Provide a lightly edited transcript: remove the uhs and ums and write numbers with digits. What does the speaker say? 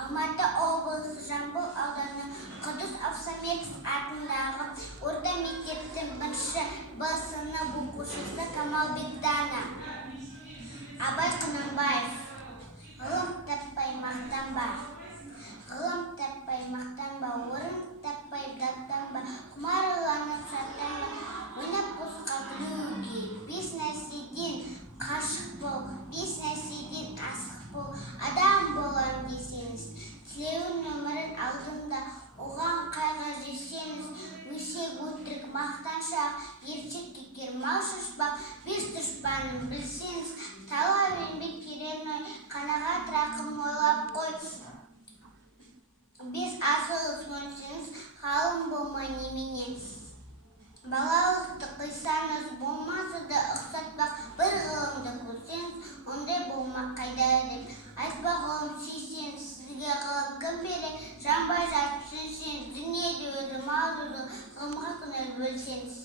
Алматы облысы Жамбыл ауданы Құдыс Авсаметов атындағы орта мектептің 1-ші Б сынып оқушысы Камалбек Дана. Абай Құнанбаев. Ғылым таппай мақтанба. Ғылым таппай мақтанба, орын таппай даттанба, құмарланып шаттанба, ойнап босқа күлуге. 5 нәрседен қашық бол, 5 нәрседен асық бол. Адам болам десеңіз, тілеуін өмірін алдында, оған қайғы жесеңіз, өсек өтірік мақтаншақ, ершек кекер мал шашпақ, 5 дұшпанын білсеңіз, талап еңбек ерен ой, қанағат рақым ойлап қой. 5 асыл сөнсеңіз, ғалым болмай немене. Балалықты қойсаңыз, болмаса да ұқсатпақ, бір ғылымды көрсеңіз, ондай болмақ қайда деп. Айтпа ғылым сүйсеңіз, сізге ғылым кім берер, жанбай жатып сүйсеңіз, дүниеде өзі мал өзі, ғылымға көңіл бөлсеңіз.